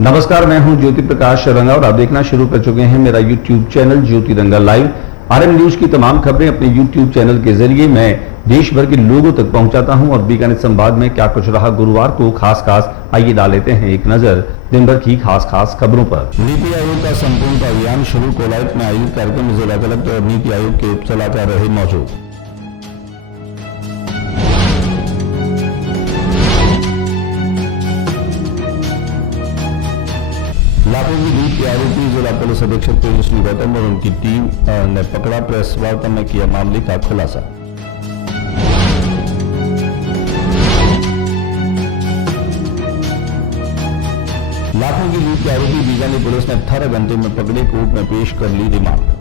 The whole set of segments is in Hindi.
नमस्कार, मैं हूं ज्योति प्रकाश रंगा और आप देखना शुरू कर चुके हैं मेरा YouTube चैनल ज्योति रंगा लाइव। RM न्यूज की तमाम खबरें अपने YouTube चैनल के जरिए मैं देश भर के लोगों तक पहुंचाता हूं और बीकानेर संवाद में क्या कुछ रहा गुरुवार को खास आइए डाल लेते हैं एक नजर दिन भर की खास खबरों पर। नीति आयोग का संपूर्ण अभियान शुरू। कोलायत में आयोजित कार्यक्रम में जिला कलेक्टर और नीति आयोग के उप सलाहकार रहे मौजूद। लाखों की लूट के आरोपी जिला पुलिस अधीक्षक तेजस्वी गौतम और उनकी टीम ने पकड़ा। प्रेस वार्ता में किया मामले का खुलासा। लाखों की लूट के आरोपी बीकानेर पुलिस ने 18 घंटे में पकड़े, कोर्ट में पेश कर ली रिमांड।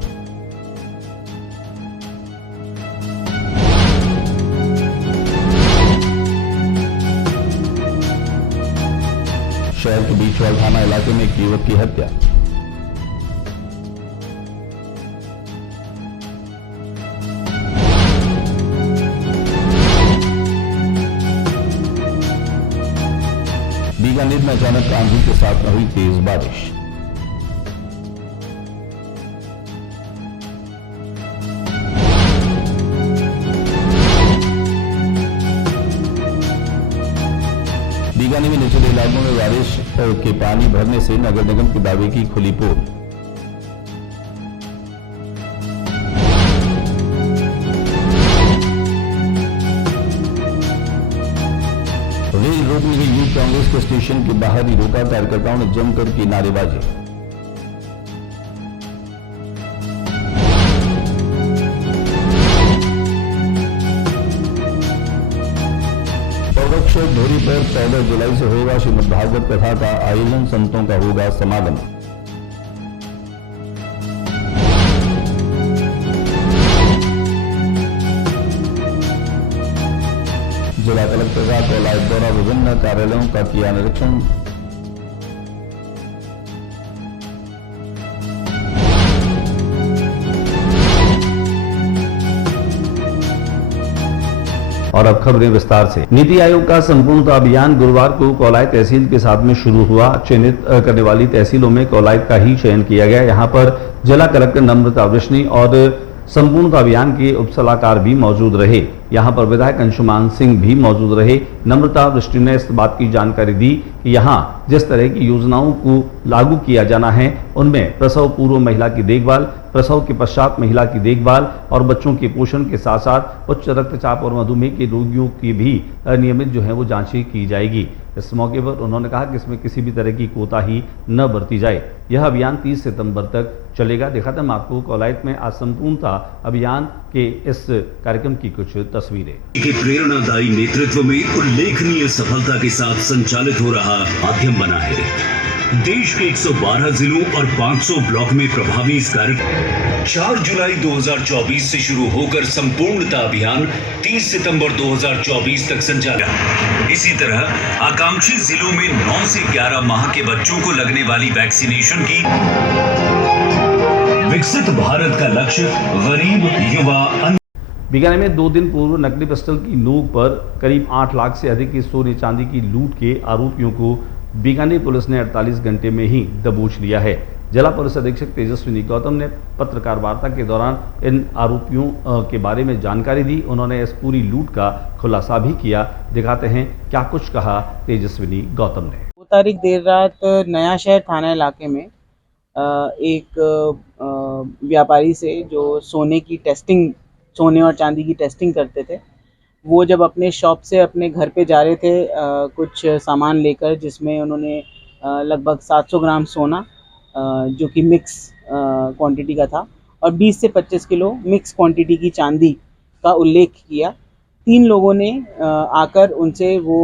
शहर के बीचवाल थाना इलाके में एक युवक की हत्या। बीकानेर में अचानक आंधी के साथ हुई तेज बारिश। बीकानेर में निचले इलाकों में बारिश के पानी भरने से नगर निगम के दावे की खुली पोल। रेल रोकने के यूथ कांग्रेस के स्टेशन के बाहर ही रोका, कार्यकर्ताओं ने जमकर की नारेबाजी। धोरी पर 14 जुलाई से होगा श्रीमद् भागवत कथा का आयोजन, संतों का होगा समागम। जिला कलेक्टर का कोलायत दौरा, विभिन्न कार्यालयों का किया निरीक्षण। और अब खबरें विस्तार से। नीति आयोग का संपूर्ण अभियान गुरुवार को कोलायत तहसील के साथ में शुरू हुआ। चयनित करने वाली तहसीलों में कोलायत का ही चयन किया गया। यहां पर जिला कलेक्टर नम्रता वृष्णि और संपूर्ण अभियान के उप सलाहकार भी मौजूद रहे। यहां पर विधायक अंशुमान सिंह भी मौजूद रहे। नम्रता वृष्णि ने इस बात की जानकारी दी कि यहां जिस तरह की योजनाओं को लागू किया जाना है उनमें प्रसव पूर्व महिला की देखभाल, प्रसव के पश्चात महिला की देखभाल और बच्चों के पोषण के साथ साथ उच्च रक्तचाप और मधुमेह के रोगियों की भी नियमित जो है वो जांचें की जाएगी। इस मौके पर उन्होंने कहा कि इसमें किसी भी तरह की कोताही न बरती जाए। यह अभियान 30 सितंबर तक चलेगा। दिखाते हैं आपको कोलायत में आज संपूर्णता अभियान के इस कार्यक्रम की कुछ तस्वीरें। के प्रेरणादायी नेतृत्व में उल्लेखनीय सफलता के साथ संचालित हो रहा माध्यम बना है। देश के 112 जिलों और 500 ब्लॉक में प्रभावी इस कार्यक्रम 4 जुलाई 2024 से शुरू होकर संपूर्णता अभियान 30 सितंबर 2024 तक संचालित। इसी तरह आकांक्षी जिलों में 9 से 11 माह के बच्चों को लगने वाली वैक्सीनेशन की। विकसित भारत का लक्ष्य गरीब युवा। बीकानेर में 2 दिन पूर्व नकली पिस्टल की नोक पर करीब 8 लाख से अधिक की सोने चांदी की लूट के आरोपियों को बीकानेर पुलिस ने 48 घंटे में ही दबोच लिया है। जिला पुलिस अधीक्षक तेजस्वी गौतम ने पत्रकार वार्ता के दौरान इन आरोपियों के बारे में जानकारी दी। उन्होंने इस पूरी लूट का खुलासा भी किया। दिखाते हैं क्या कुछ कहा तेजस्वी गौतम ने। 2 तारीख देर रात नया शहर थाना इलाके में एक व्यापारी से जो सोने और चांदी की टेस्टिंग करते थे, वो जब अपने शॉप से अपने घर पे जा रहे थे कुछ सामान लेकर, जिसमें उन्होंने लगभग 700 ग्राम सोना जो कि मिक्स क्वांटिटी का था और 20 से 25 किलो मिक्स क्वांटिटी की चांदी का उल्लेख किया। 3 लोगों ने आकर उनसे वो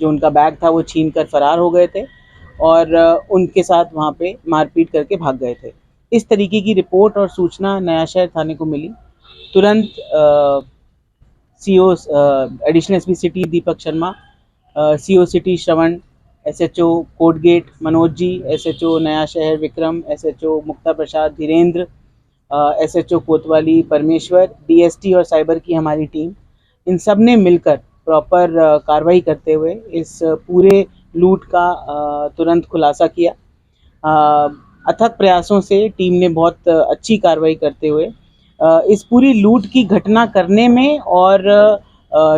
जो उनका बैग था वो छीन कर फरार हो गए थे और उनके साथ वहाँ पे मारपीट करके भाग गए थे। इस तरीके की रिपोर्ट और सूचना नया शहर थाने को मिली। तुरंत CO additional SP city Deepak Sharma, CO city श्रवण, एसएचओ कोटगेट मनोज जी, एसएचओ नया शहर विक्रम, एसएचओ मुक्ता प्रसाद धीरेन्द्र, एसएचओ कोतवाली परमेश्वर, डीएसटी और साइबर की हमारी टीम, इन सब ने मिलकर प्रॉपर कार्रवाई करते हुए इस पूरे लूट का तुरंत खुलासा किया। अथक प्रयासों से टीम ने बहुत अच्छी कार्रवाई करते हुए इस पूरी लूट की घटना करने में और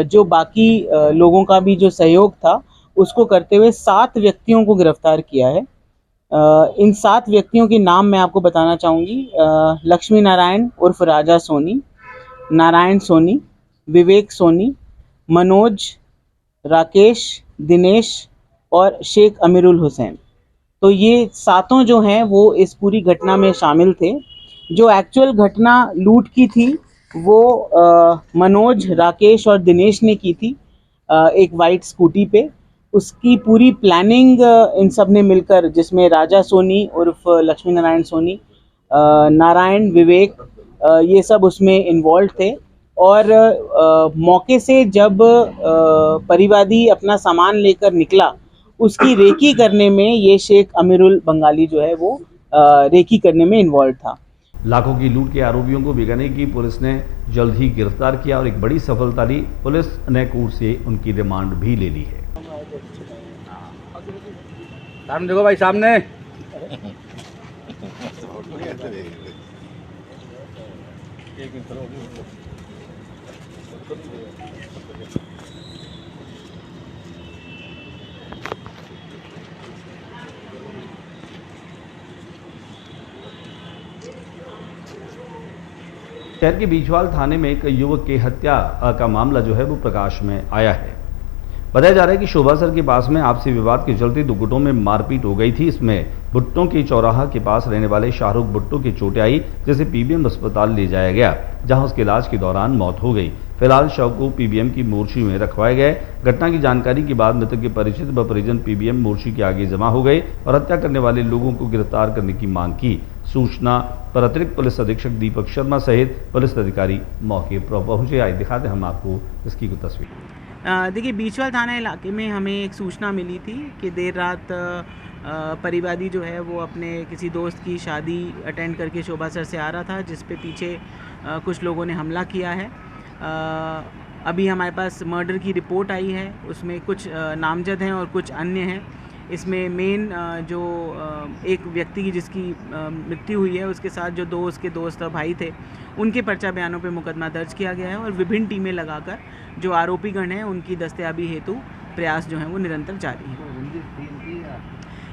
जो बाकी लोगों का भी जो सहयोग था उसको करते हुए 7 व्यक्तियों को गिरफ्तार किया है। इन 7 व्यक्तियों के नाम मैं आपको बताना चाहूँगी। लक्ष्मी नारायण उर्फ राजा सोनी, नारायण सोनी, विवेक सोनी, मनोज, राकेश, दिनेश और शेख अमीरुल हुसैन। तो ये सातों जो हैं वो इस पूरी घटना में शामिल थे। जो एक्चुअल घटना लूट की थी वो मनोज, राकेश और दिनेश ने की थी एक वाइट स्कूटी पे। उसकी पूरी प्लानिंग इन सब ने मिलकर, जिसमें राजा सोनी उर्फ लक्ष्मी नारायण सोनी, नारायण, विवेक, ये सब उसमें इन्वॉल्व थे। और मौके से जब परिवादी अपना सामान लेकर निकला, उसकी रेकी करने में ये शेख अमीरुल बंगाली जो है वो रेकी करने में इन्वॉल्व था। लाखों की लूट के आरोपियों को बीकानेर की पुलिस ने जल्द ही गिरफ्तार किया और एक बड़ी सफलता ली। पुलिस ने कोर्ट से उनकी रिमांड भी ले ली है। सामने देखो भाई, सामने। शहर के बीचवाल थाने में एक युवक की हत्या का मामला जो है वो प्रकाश में आया है। बताया जा रहा है कि शोभासर के पास में आपसी विवाद के चलते 2 गुटों में मारपीट हो गई थी। इसमें भुट्टो के चौराहा के पास रहने वाले शाहरुख भुट्टो की चोटें आई, जिसे पीबीएम अस्पताल ले जाया गया, जहां उसके इलाज के दौरान मौत हो गई। फिलहाल शव को पीबीएम की मोर्ची में रखवाया गया। घटना की जानकारी के बाद मृतक के परिचित व परिजन पीबीएम मोर्ची के आगे जमा हो गए और हत्या करने वाले लोगों को गिरफ्तार करने की मांग की। सूचना पर अतिरिक्त पुलिस अधीक्षक दीपक शर्मा सहित पुलिस अधिकारी मौके पर पहुंचे। आइए दिखाते हम आपको इसकी कुछ तस्वीर। देखिए, बीचवाल थाना इलाके में हमें एक सूचना मिली थी कि देर रात परिवादी जो है वो अपने किसी दोस्त की शादी अटेंड करके शोभासर से आ रहा था, जिस पे पीछे कुछ लोगों ने हमला किया है। अभी हमारे पास मर्डर की रिपोर्ट आई है, उसमें कुछ नामजद हैं और कुछ अन्य हैं। इसमें मेन जो एक व्यक्ति की जिसकी मृत्यु हुई है, उसके साथ जो 2 उसके दोस्त और भाई थे, उनके पर्चा बयानों पे मुकदमा दर्ज किया गया है और विभिन्न टीमें लगाकर जो आरोपीगण हैं उनकी दस्तयाबी हेतु प्रयास जो हैं वो निरंतर जारी हैं।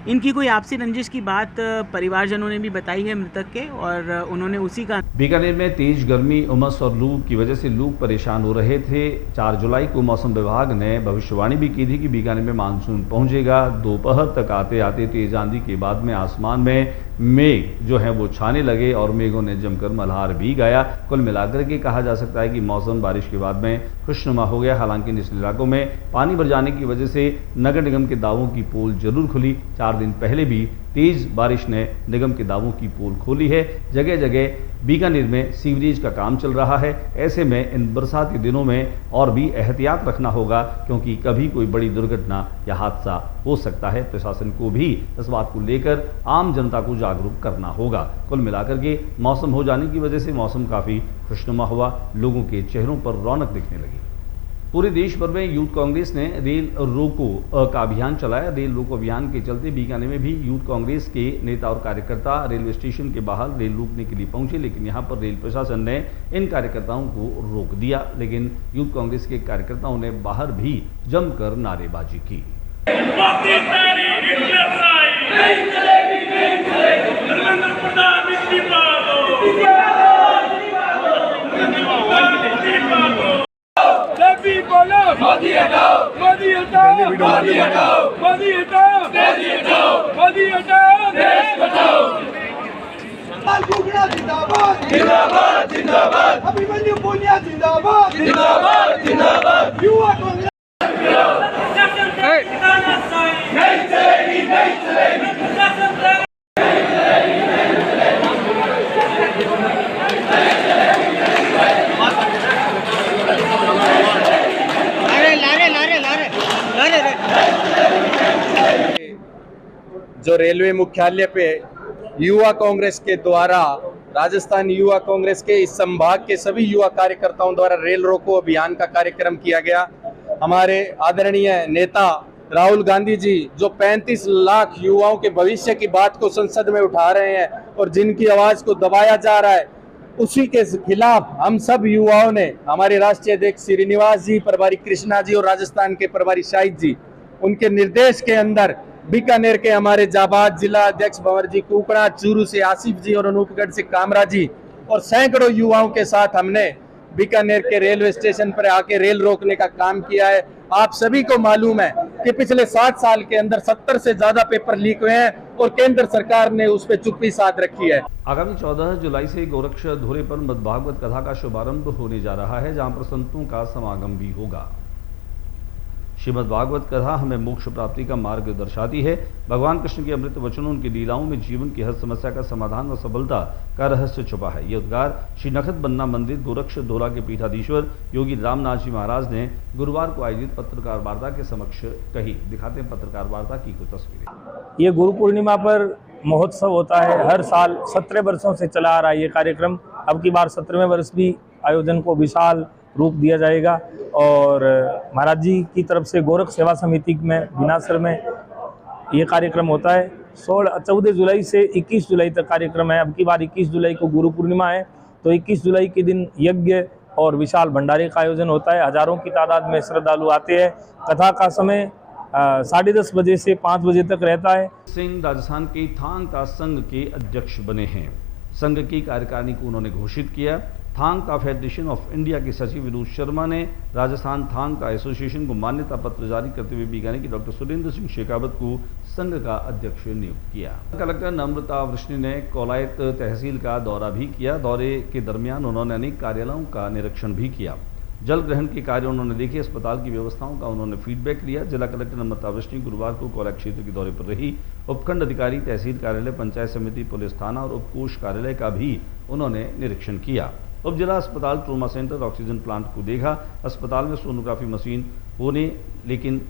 इनकी कोई आपसी रंजिश की बात परिवारजनों ने भी बताई है मृतक के, और उन्होंने उसी का। बीकानेर में तेज गर्मी, उमस और लू की वजह से लोग परेशान हो रहे थे। 4 जुलाई को मौसम विभाग ने भविष्यवाणी भी की थी कि बीकानेर में मानसून पहुंचेगा। दोपहर तक आते आते तेज आंधी के बाद में आसमान में मेघ जो है वो छाने लगे और मेघों ने जमकर मल्हार भी गाया। कुल मिलाकर के कहा जा सकता है कि मौसम बारिश के बाद में खुशनुमा हो गया। हालांकि निचले इलाकों में पानी भर जाने की वजह से नगर निगम के दावों की पोल जरूर खुली। 4 दिन पहले भी तेज बारिश ने निगम के दावों की पोल खोली है। जगह जगह बीकानेर में सीवरेज का काम चल रहा है। ऐसे में इन बरसाती दिनों में और भी एहतियात रखना होगा, क्योंकि कभी कोई बड़ी दुर्घटना या हादसा हो सकता है। प्रशासन को भी इस बात को लेकर आम जनता को जागरूक करना होगा। कुल मिलाकर के मौसम हो जाने की वजह से मौसम काफ़ी खुशनुमा हुआ, लोगों के चेहरों पर रौनक दिखने लगी। पूरे देश भर में यूथ कांग्रेस ने रेल रोको का अभियान चलाया। रेल रोको अभियान के चलते बीकानेर में भी यूथ कांग्रेस के नेता और कार्यकर्ता रेलवे स्टेशन के बाहर रेल रोकने के लिए पहुंचे, लेकिन यहां पर रेल प्रशासन ने इन कार्यकर्ताओं को रोक दिया। लेकिन यूथ कांग्रेस के कार्यकर्ताओं ने बाहर भी जमकर नारेबाजी की। मोदी हटाओ, मोदी हटाओ, मोदी हटाओ, मोदी हटाओ, मोदी हटाओ, मोदी हटाओ, देश बचाओ। जिंदाबाद, जिंदाबाद, जिंदाबाद। अभिमन्यु पुनिया जिंदाबाद, जिंदाबाद, जिंदाबाद। युवा कांग्रेस नहीं चलेगी, नहीं चलेगी। जो रेलवे मुख्यालय पे युवा कांग्रेस के द्वारा, राजस्थान युवा कांग्रेस के इस संभाग के सभी युवा कार्यकर्ताओं द्वारा रेल रोको अभियान का कार्यक्रम किया गया। हमारे आदरणीय नेता राहुल गांधी जी जो 35 लाख युवाओं के भविष्य की बात को संसद में उठा रहे हैं और जिनकी आवाज को दबाया जा रहा है, उसी के खिलाफ हम सब युवाओं ने, हमारे राष्ट्रीय अध्यक्ष श्रीनिवास जी, प्रभारी कृष्णा जी और राजस्थान के प्रभारी शाहिद जी, उनके निर्देश के अंदर बीकानेर के हमारे जाबाज जिला अध्यक्ष भंवर जी कुकड़ा, चूरू से आसिफ जी और अनूपगढ़ से कामरा जी और सैकड़ों युवाओं के साथ हमने बीकानेर के रेलवे स्टेशन पर आके रेल रोकने का काम किया है। आप सभी को मालूम है कि पिछले 7 साल के अंदर 70 से ज्यादा पेपर लीक हुए हैं और केंद्र सरकार ने उस पर चुप्पी साध रखी है। आगामी 14 जुलाई से गोरक्ष धुरे पर मद्भागवत कथा का शुभारंभ होने जा रहा है, जहां पर संतों का समागम भी होगा। श्रीमद् भागवत कथा हमें मोक्ष प्राप्ति का मार्ग दर्शाती है। भगवान कृष्ण के अमृत वचनों, उनकी लीलाओं में जीवन की हर समस्या का समाधान और सफलता का रहस्य छुपा है। ये उद्गार श्री नखत बन्ना मंदिर गोरक्ष धोरा के पीठाधीश्वर योगी रामनाथ जी महाराज ने गुरुवार को आयोजित पत्रकार वार्ता के समक्ष कही। दिखाते हैं पत्रकार वार्ता की कुछ तस्वीरें। ये गुरु पूर्णिमा पर महोत्सव होता है, हर साल 17 वर्षों से चला आ रहा है ये कार्यक्रम। अब की बार 17वें वर्ष भी आयोजन को विशाल रूप दिया जाएगा और महाराज जी की तरफ से गोरख सेवा समिति में बिनासर में ये कार्यक्रम होता है। 14 जुलाई से 21 जुलाई तक कार्यक्रम है। अब की बार 21 जुलाई को गुरु पूर्णिमा है, तो 21 जुलाई के दिन यज्ञ और विशाल भंडारे का आयोजन होता है। हजारों की तादाद में श्रद्धालु आते हैं। कथा का समय 10:30 बजे से 5 बजे तक रहता है। सिंह राजस्थान के थांग ता संघ के अध्यक्ष बने हैं। संघ की कार्यकारिणी को उन्होंने घोषित किया। थांग ता फेडरेशन ऑफ इंडिया के सचिव विनोद शर्मा ने राजस्थान थांग ता एसोसिएशन को मान्यता पत्र जारी करते हुए बीकानेर की डॉक्टर सुरेंद्र सिंह शेखावत को संघ का अध्यक्ष नियुक्त किया। कलेक्टर नम्रता वृष्णि ने कौलायत तहसील का दौरा भी किया। दौरे के दरमियान उन्होंने अनेक कार्यालयों का निरीक्षण भी किया। जल ग्रहण के कार्य उन्होंने देखे। अस्पताल की व्यवस्थाओं का उन्होंने फीडबैक लिया। जिला कलेक्टर नम्रता वृष्णि गुरुवार को कौलायत क्षेत्र के दौरे पर रही। उपखंड अधिकारी, तहसील कार्यालय, पंचायत समिति, पुलिस थाना और उपकोष कार्यालय का भी उन्होंने निरीक्षण किया। उप जिला अस्पताल, ट्रोमा सेंटर, ऑक्सीजन प्लांट को देखा। अस्पताल में सोनोग्राफी मशीन होने लेकिन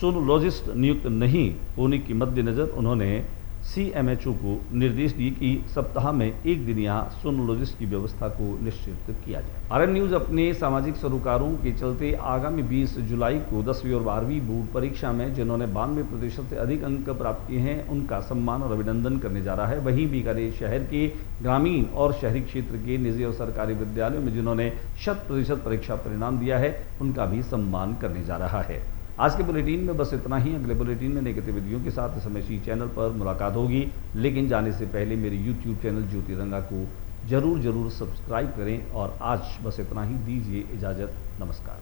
सोनोलॉजिस्ट नियुक्त नहीं होने के मद्देनजर उन्होंने CMHO को निर्देश दिए कि सप्ताह में एक दिन यहाँ सोनोलॉजिस्ट की व्यवस्था को निश्चित किया जाए। RM न्यूज़ अपने सामाजिक सरोकारों के चलते आगामी 20 जुलाई को 10वीं और 12वीं बोर्ड परीक्षा में जिन्होंने 92% से अधिक अंक प्राप्त किए हैं, उनका सम्मान और अभिनंदन करने जा रहा है। वहीं बीकानेर शहर के ग्रामीण और शहरी क्षेत्र के निजी और सरकारी विद्यालयों में जिन्होंने 100% परीक्षा परिणाम दिया है, उनका भी सम्मान करने जा रहा है। आज के बुलेटिन में बस इतना ही। अगले बुलेटिन में नई गतिविधियों के साथ समय चैनल पर मुलाकात होगी, लेकिन जाने से पहले मेरे YouTube चैनल ज्योतिरंगा को जरूर सब्सक्राइब करें। और आज बस इतना ही। दीजिए इजाज़त। नमस्कार।